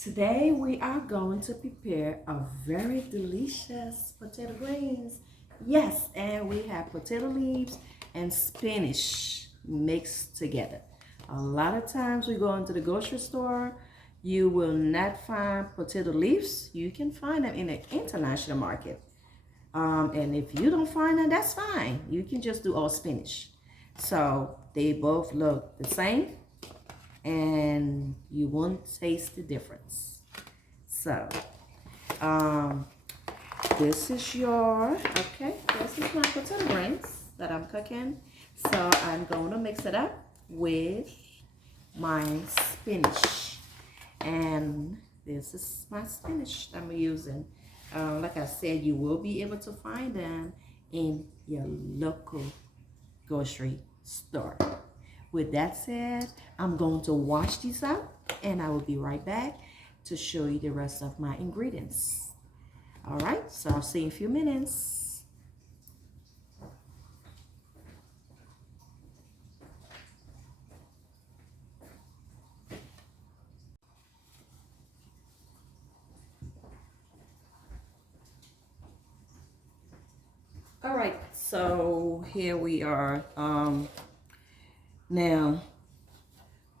Today we are going to prepare a very delicious potato greens. Yes, and we have potato leaves and spinach mixed together. A lot of times we go into the grocery store, you will not find potato leaves. You can find them in the international market. And if you don't find them, that's fine. You can just do all spinach. So they both look the same and you won't taste the difference. So, um, this is this is my potato greens that I'm cooking. So I'm going to mix it up with my spinach. And this is my spinach I'm using. Like I said, you will be able to find them in your local grocery store. With that said, I'm going to wash these out and I will be right back to show you the rest of my ingredients. All right, so I'll see you in a few minutes. All right, so here we are. Now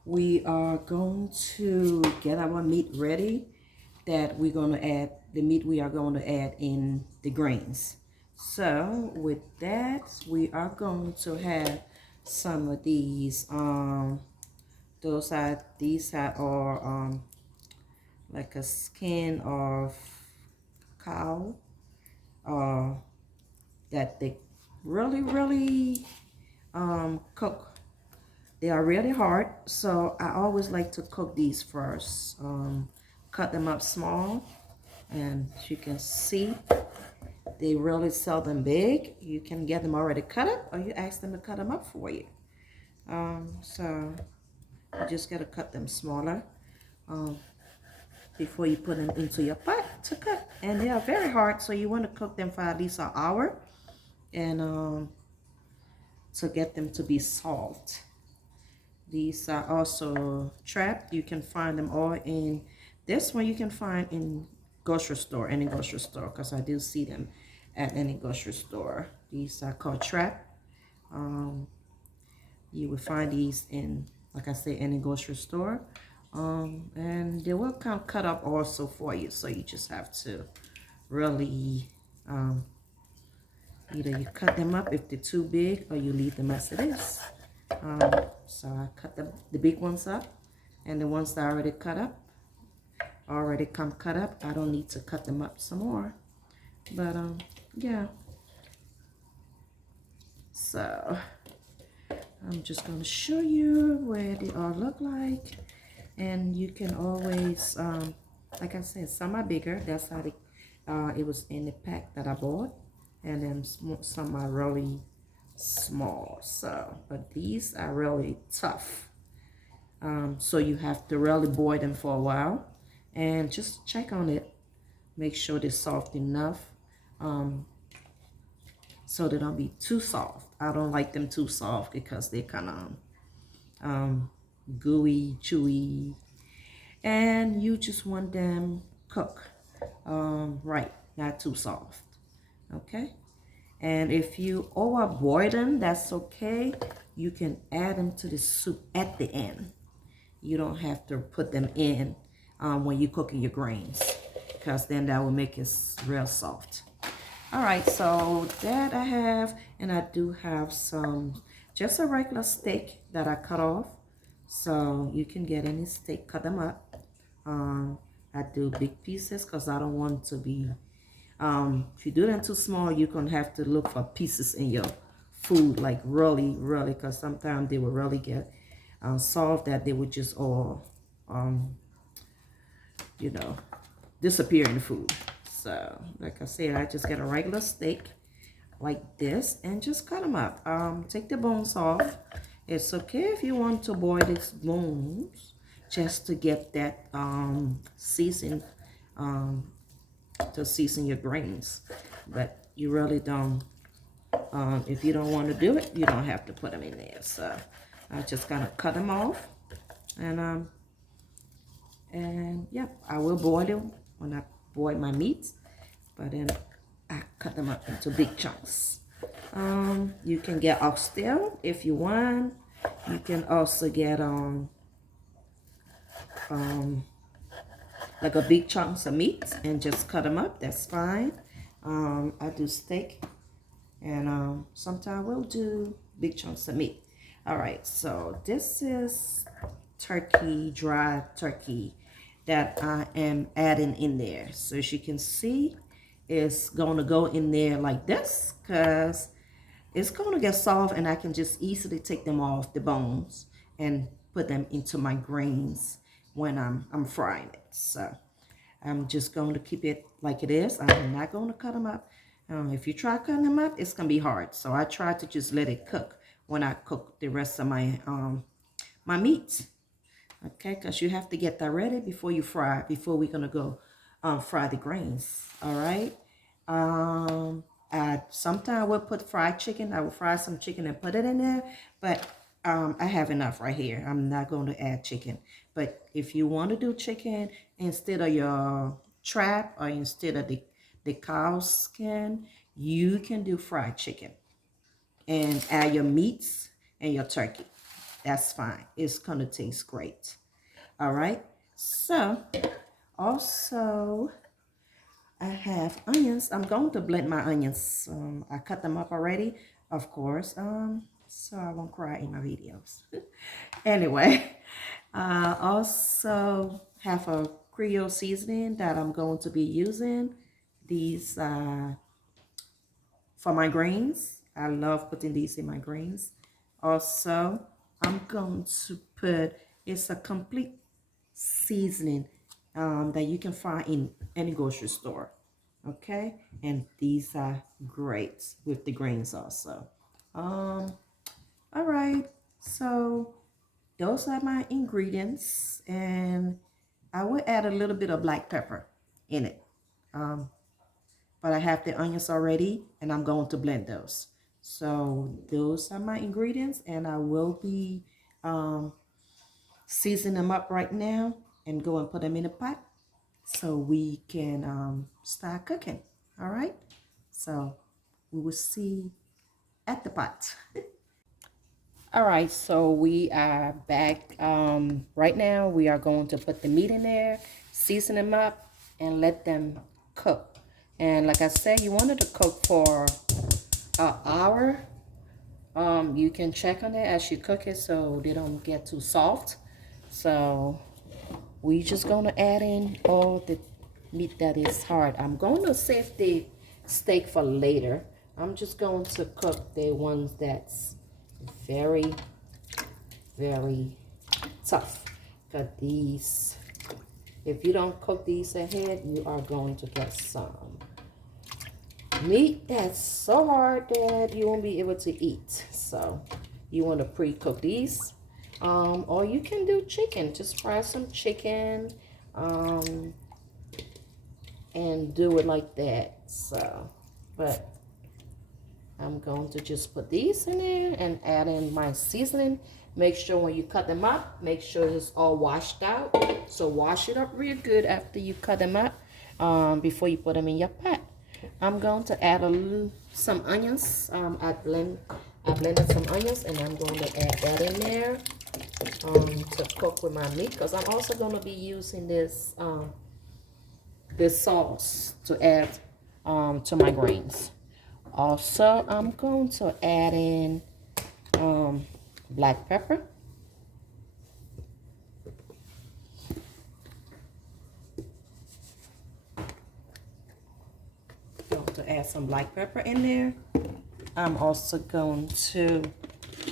we are going to get our meat ready that we're going to add, the meat we are going to add in the greens. So with that, we are going to have some of these, these are like a skin of cow, that they really cook. They are really hard, so I always like to cook these first. Cut them up small, and as you can see, they really sell them big. You can get them already cut up, or you ask them to cut them up for you. So you just gotta cut them smaller before you put them into your pot to cook. And they are very hard, so you want to cook them for at least an hour, and to get them to be soft. These are also trapped. You can find them all in, this one you can find in grocery store, any grocery store, because I do see them at any grocery store. These are called trap. You will find these in, like I say, any grocery store. And they will come cut up also for you, so you just have to really either you cut them up if they're too big, or you leave them as it is. So I cut the big ones up, and the ones that I already cut up already come cut up. I don't need to cut them up some more, but yeah. So I'm just going to show you what they all look like, and you can always, like I said, some are bigger. That's how it was in the pack that I bought, and then some are really small. So but these are really tough, so you have to really boil them for a while and just check on it, make sure they're soft enough, so they don't be too soft. I don't like them too soft because they're kind of gooey, chewy, and you just want them cooked right, not too soft. Okay. And if you overboil them, that's okay. You can add them to the soup at the end. You don't have to put them in when you're cooking your grains, because then that will make it real soft. All right, so that I have, and I do have some, just a regular steak that I cut off. So you can get any steak, cut them up. I do big pieces because I don't want to be, if you do them too small, you're going to have to look for pieces in your food, like really, because sometimes they will really get soft that they would just all, you know, disappear in the food. So, like I said, I just get a regular steak like this and just cut them up. Take the bones off. It's okay if you want to boil these bones just to get that season, to season your grains. But you really don't, if you don't want to do it, you don't have to put them in there. So I just kind of cut them off, and And yep, I will boil them when I boil my meats, but then I cut them up into big chunks. You can get oxtail if you want. You can also get um like a big chunks of meat and just cut them up. That's fine. I do steak, and sometimes we'll do big chunks of meat. All right, so this is turkey, dry turkey that I am adding in there. So as you can see, it's going to go in there like this because it's going to get soft, and I can just easily take them off the bones and put them into my grains when I'm frying it. So I'm just going to keep it like it is. I'm not going to cut them up. If you try cutting them up, it's going to be hard. So I try to just let it cook when I cook the rest of my meat. Okay, because you have to get that ready before you fry, before we're going to go fry the grains. All right. Sometimes I will put fried chicken. I will fry some chicken and put it in there, but I have enough right here. I'm not going to add chicken. But if you want to do chicken instead of your trap or instead of the cow skin, you can do fried chicken and add your meats and your turkey. That's fine. It's going to taste great. All right. So also I have onions. I'm going to blend my onions. I cut them up already, of course, so I won't cry in my videos. Anyway, I also have a Creole seasoning that I'm going to be using. These for my grains. I love putting these in my grains. Also, I'm going to put, it's a complete seasoning that you can find in any grocery store. Okay, and these are great with the grains also. All right, so those are my ingredients, and I will add a little bit of black pepper in it. But I have the onions already, and I'm going to blend those. So those are my ingredients, and I will be season them up right now and go and put them in a pot so we can start cooking. All right, so we will see at the pot. All right, so we are back. Right now we are going to put the meat in there, season them up, and let them cook. And like I said, you wanted to cook for an hour. You can check on it as you cook it so they don't get too soft. So we just gonna add in all the meat that is hard. I'm going to save the steak for later. I'm just going to cook the ones that's very, very tough. Because these, if you don't cook these ahead, you are going to get some meat that's so hard that you won't be able to eat. So you want to pre-cook these. Or you can do chicken. Just fry some chicken and do it like that. So, but I'm going to just put these in there and add in my seasoning. Make sure when you cut them up, make sure it's all washed out. So wash it up real good after you cut them up before you put them in your pot. I'm going to add some onions. I blended some onions, and I'm going to add that in there to cook with my meat, because I'm also going to be using this this sauce to add to my grains. Also, I'm going to add in black pepper. Going to add some black pepper in there. I'm also going to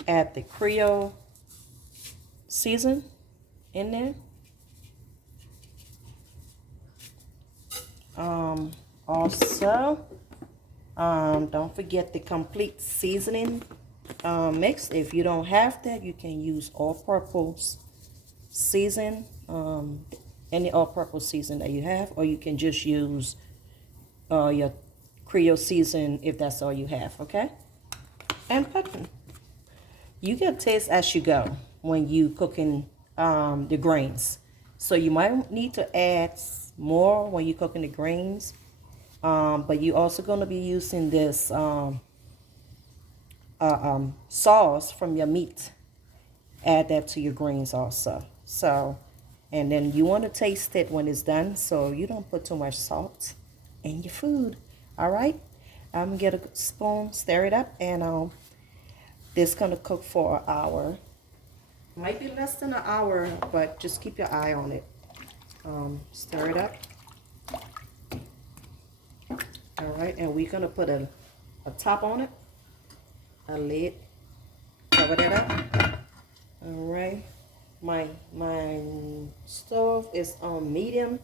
add the Creole season in there. Also, don't forget the complete seasoning mix. If you don't have that, you can use all-purpose season, any all-purpose season that you have, or you can just use your Creole season if that's all you have, okay? And pepper. You get taste as you go when you cooking the grains. So you might need to add more when you're cooking the greens. But you're also going to be using this sauce from your meat. Add that to your greens also. So, and then you want to taste it when it's done, so you don't put too much salt in your food. All right. I'm gonna get a spoon, stir it up, and this gonna cook for an hour. Might be less than an hour, but just keep your eye on it. Stir it up. All right, and we're gonna put a top on it, a lid, cover that up. All right, my stove is on medium,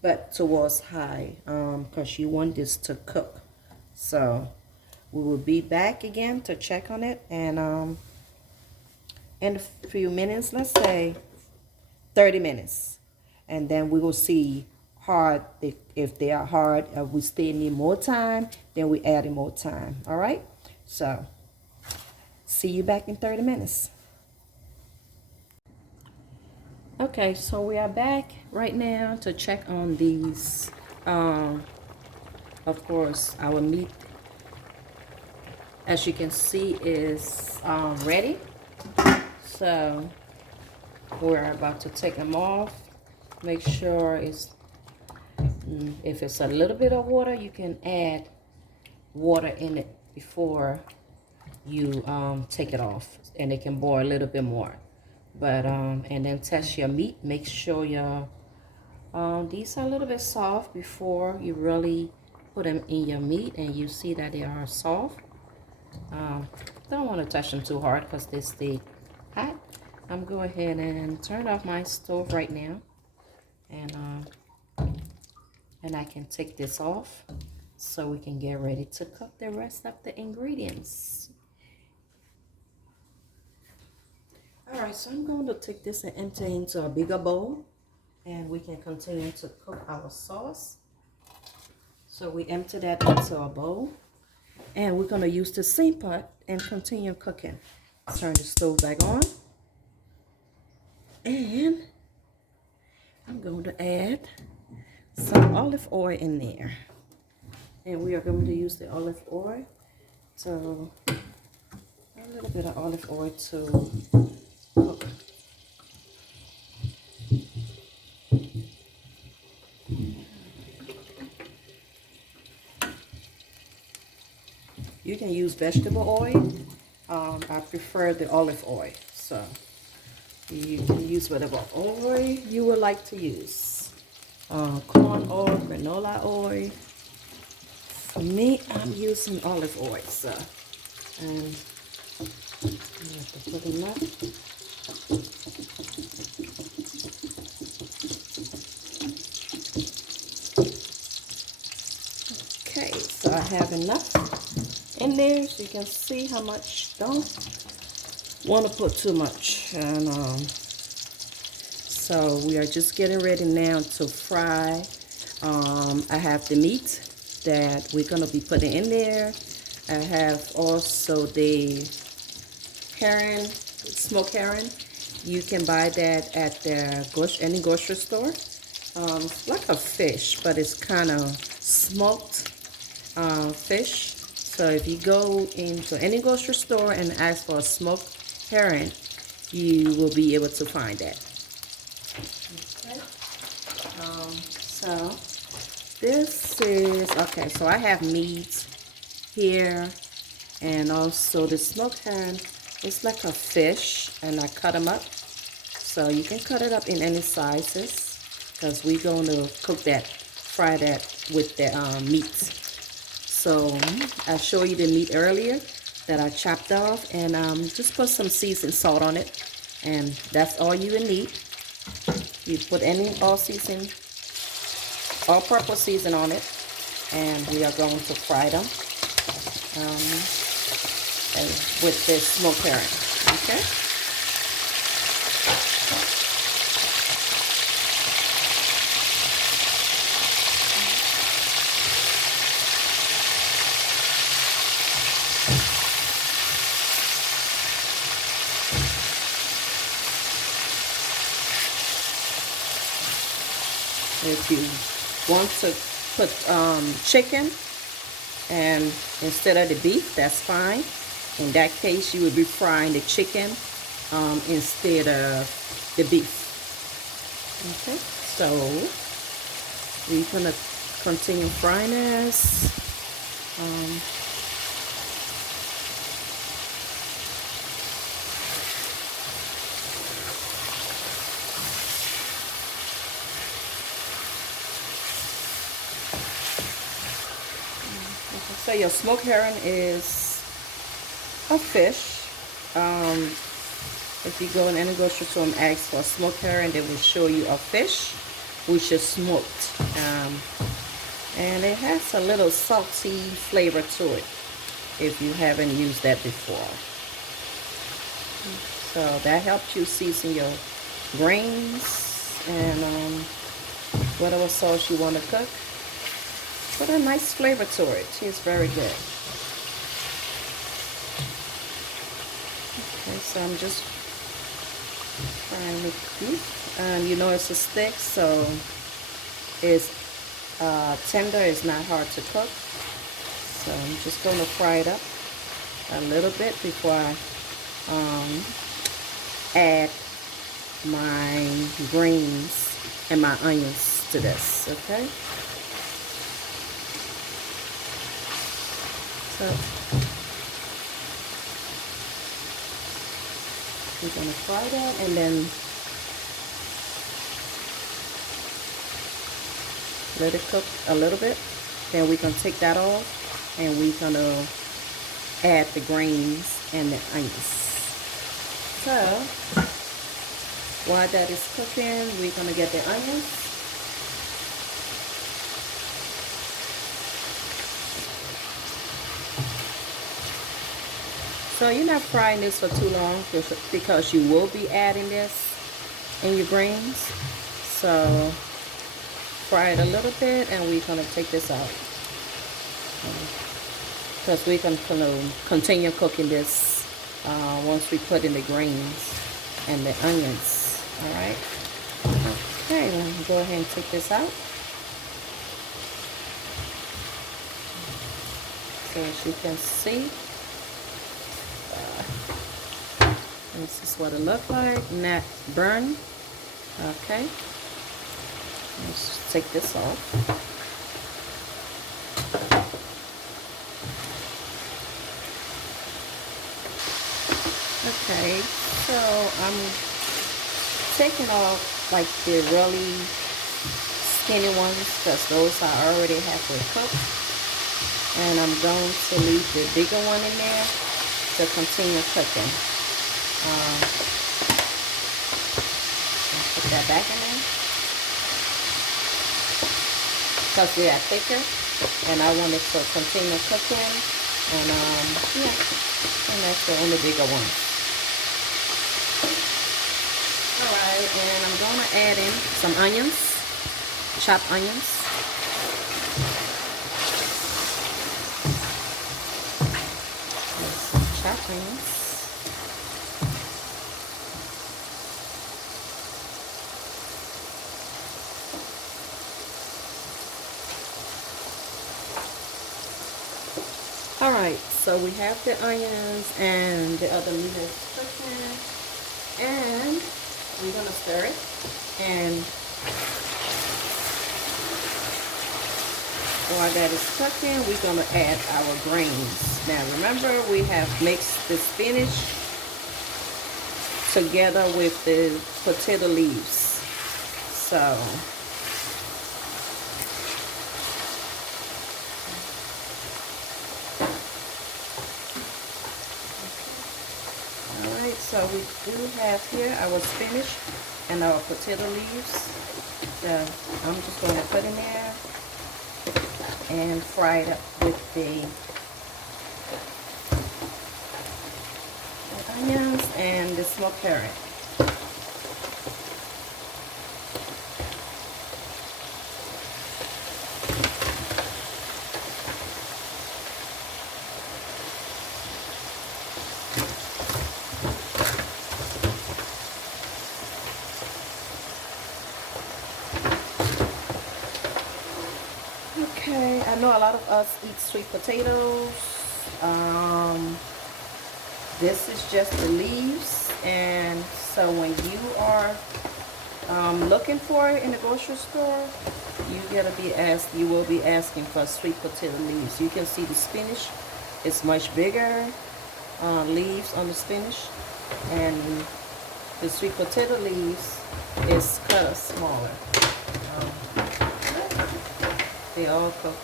but towards high, because you want this to cook. So we will be back again to check on it, and in a few minutes, let's say 30 minutes, and then we will see hard. If they are hard, we still need more time, then we add in more time. All right, so see you back in 30 minutes. Okay, so we are back right now to check on these. Of course, our meat, as you can see, is ready. So we're about to take them off. Make sure it's, if it's a little bit of water, you can add water in it before you take it off, and it can boil a little bit more. But and then test your meat. Make sure your these are a little bit soft before you really put them in your meat, and you see that they are soft. Don't want to touch them too hard because they stay hot. I'm going ahead and turn off my stove right now, and I can take this off so we can get ready to cook the rest of the ingredients. All right, so I'm going to take this and empty into a bigger bowl, and we can continue to cook our sauce. So we empty that into a bowl, and we're going to use the same pot and continue cooking. Turn the stove back on, and I'm going to add some olive oil in there, and we are going to use the olive oil. So a little bit of olive oil to cook. You can use vegetable oil. I prefer the olive oil, so you can use whatever oil you would like to use. Corn oil, granola oil. For me, I'm using olive oil, so, and you have to put enough. Okay, so I have enough in there, so you can see how much. Don't want to put too much, and so we are just getting ready now to fry. I have the meat that we're gonna be putting in there. I have also the herring, smoked herring. You can buy that at the any grocery store. It's like a fish, but it's kind of smoked fish. So if you go into any grocery store and ask for a smoked herring, you will be able to find that. Okay. So this is, okay, so I have meat here, and also the smoked herring. It's like a fish, and I cut them up. So you can cut it up in any sizes, because we're going to cook that, fry that with the meat. So I showed you the meat earlier that I chopped off, and just put some seasoned salt on it, and that's all you will need. You put any all-purpose season on it, and we are going to fry them with this smoked herring. Okay. If you want to put chicken and instead of the beef, that's fine. In that case, you would be frying the chicken instead of the beef. Okay, so we're gonna continue frying this. So your smoked herring is a fish. If you go in any grocery store and ask for a smoked herring, they will show you a fish which is smoked. And it has a little salty flavor to it if you haven't used that before. So that helps you season your grains and whatever sauce you want to cook. Put a nice flavor to it. It's very good. Okay, so I'm just frying the beef. You know it's a stick, so it's tender. It's not hard to cook. So I'm just going to fry it up a little bit before I add my greens and my onions to this. Okay. So we're going to fry that and then let it cook a little bit. Then we're going to take that off and we're going to add the greens and the onions. So while that is cooking, we're going to get the onions. So you're not frying this for too long because you will be adding this in your greens. So fry it a little bit and we're going to take this out. Because we're going to continue cooking this once we put in the greens and the onions. Alright. Okay, we'll go ahead and take this out. So as you can see, this is what it looks like, not burned. Okay, let's take this off. Okay, so I'm taking off like the really skinny ones because those are already halfway cooked, and I'm going to leave the bigger one in there to continue cooking. I'll put that back in there because they are thicker and I want it to continue cooking, and yeah, and that's the only bigger one. Alright, and I'm going to add in some onions, chopped onions. Chopped onions. Alright, so we have the onions and the other meat is cooking, and we're going to stir it, and while that is cooking, we're going to add our greens. Now remember, we have mixed the spinach together with the potato leaves. So so we do have here our spinach and our potato leaves. So I'm just going to put in there and fry it up with the onions and the smoked herring. Okay, I know a lot of us eat sweet potatoes. Um, this is just the leaves, and so when you are looking for it in the grocery store, you will be asking for sweet potato leaves. You can see the spinach is much bigger leaves on the spinach, and the sweet potato leaves is cut of smaller. They all cook,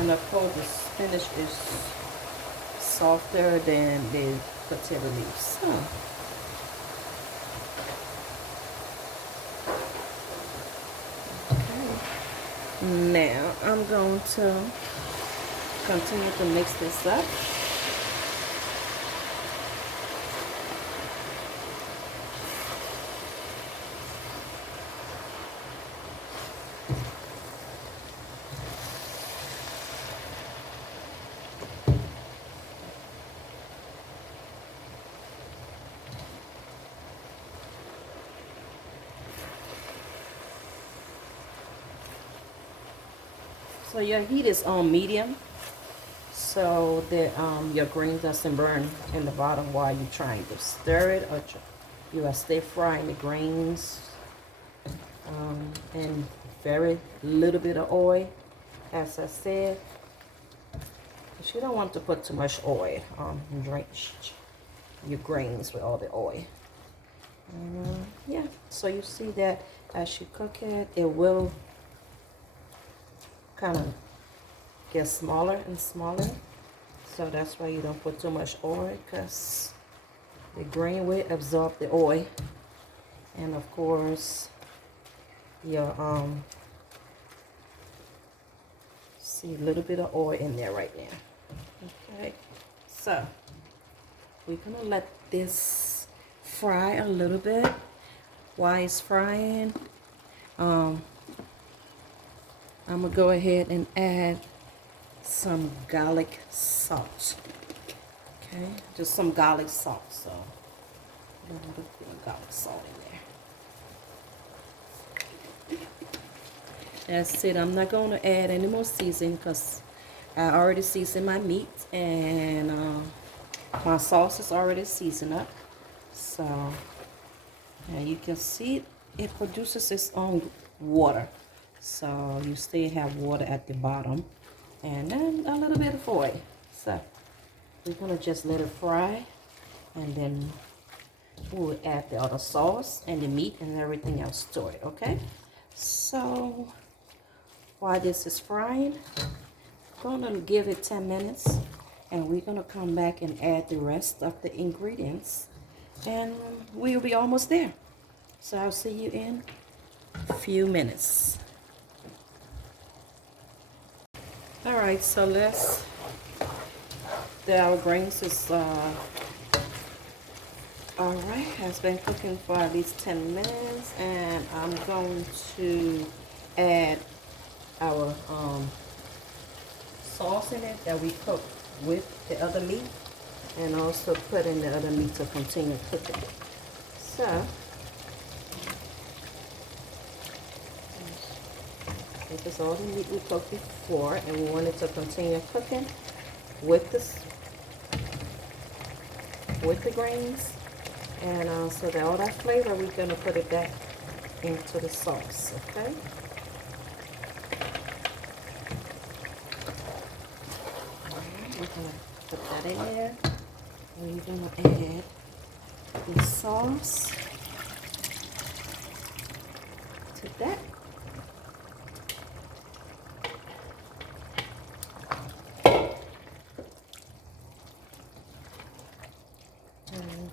and of course the spinach is softer than the potato leaves. Now I'm going to continue to mix this up. So your heat is on medium, so that your grain doesn't burn in the bottom while you're trying to stir it, or you are stir frying the grains, and very little bit of oil, as I said. But you don't want to put too much oil and drench your grains with all the oil. And, yeah, so you see that as you cook it, it will kind of get smaller and smaller. So that's why you don't put too much oil, because the grain will absorb the oil. And of course, your see a little bit of oil in there right now. Okay, so we're gonna let this fry a little bit. While it's frying, I'm gonna go ahead and add some garlic salt. Okay, just some garlic salt. So a little bit of garlic salt in there. That's it. I'm not going to add any more seasoning because I already seasoned my meat, and my sauce is already seasoned up. So you can see it produces its own water. So you still have water at the bottom, and then a little bit of oil. So we're gonna just let it fry, and then we'll add the other sauce and the meat and everything else to it. Okay, so while this is frying, I'm gonna give it 10 minutes, and we're gonna come back and add the rest of the ingredients, and we'll be almost there. So I'll see you in a few minutes. All right, so our grains is all right, has been cooking for at least 10 minutes, and I'm going to add our sauce in it that we cooked with the other meat, and also put in the other meat to continue cooking. So this is all the meat we cooked before, and we want it to continue cooking with the grains, and so that all that flavor, we're gonna put it back into the sauce. Okay. We're gonna put that in there, and we're gonna add the sauce to that.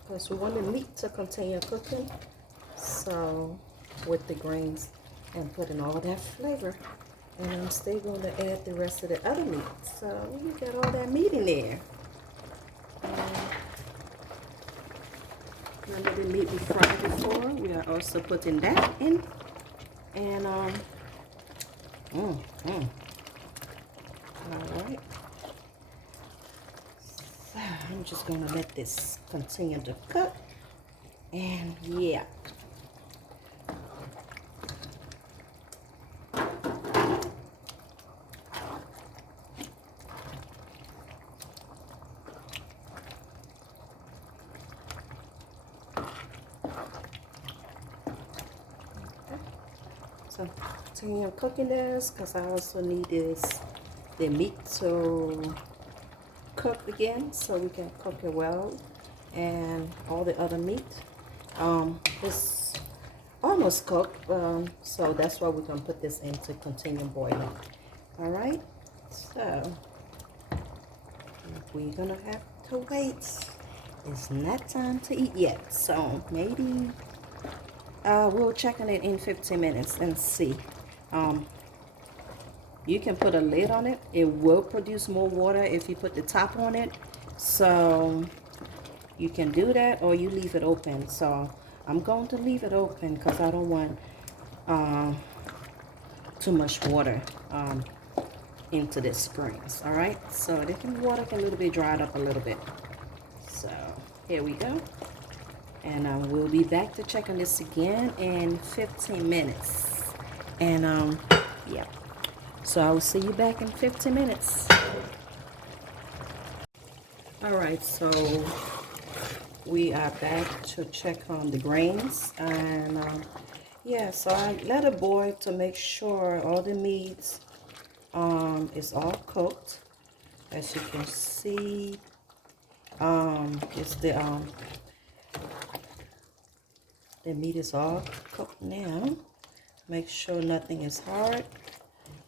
Because we want the meat to continue cooking, so with the grains and putting all that flavor, and I'm still going to add the rest of the other meat. So you got all that meat in there. Remember the meat we fried before? We are also putting that in, and all right. So I'm just going to let this continue to cook, and yeah. So continue cooking this because I also need the meat to cook again so we can cook it well, and all the other meat is almost cooked, so that's why we're gonna put this in to continue boiling. All right, so we're gonna have to wait. It's not time to eat yet, so maybe we'll check on it in 15 minutes and see. You can put a lid on it. It will produce more water if you put the top on it, so you can do that, or you leave it open. So I'm going to leave it open because I don't want too much water into this greens. All right, so water can a little bit dried up a little bit. So here we go, and we'll be back to check on this again in 15 minutes. And yeah, so I will see you back in 15 minutes. All right, so we are back to check on the grains, and yeah, so I let it boil to make sure all the meats is all cooked. As you can see, it's the meat is all cooked now. Make sure nothing is hard.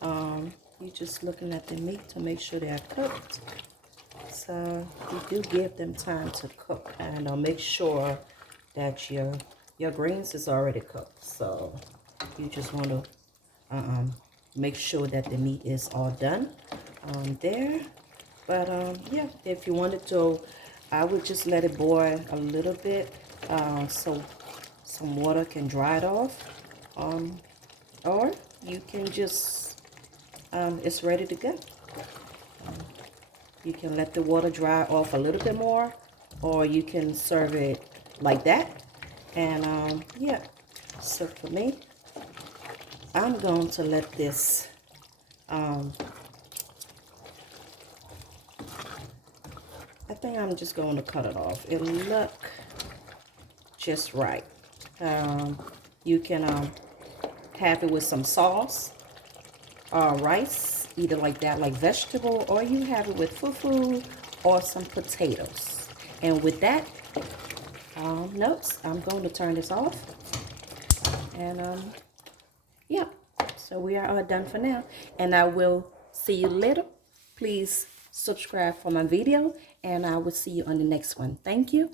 You're just looking at the meat to make sure they are cooked. So you do give them time to cook, and make sure that your greens is already cooked. So you just want to make sure that the meat is all done there. But yeah, if you wanted to, I would just let it boil a little bit so some water can dry it off, or you can just it's ready to go. You can let the water dry off a little bit more, or you can serve it like that. And yeah, so for me, I'm going to let this I think I'm just going to cut it off. It'll look just right. You can have it with some sauce or rice, either like that, like vegetable, or you have it with fufu or some potatoes. And with that, notes, I'm going to turn this off. And yeah, so we are done for now, and I will see you later. Please subscribe for my video, and I will see you on the next one. Thank you,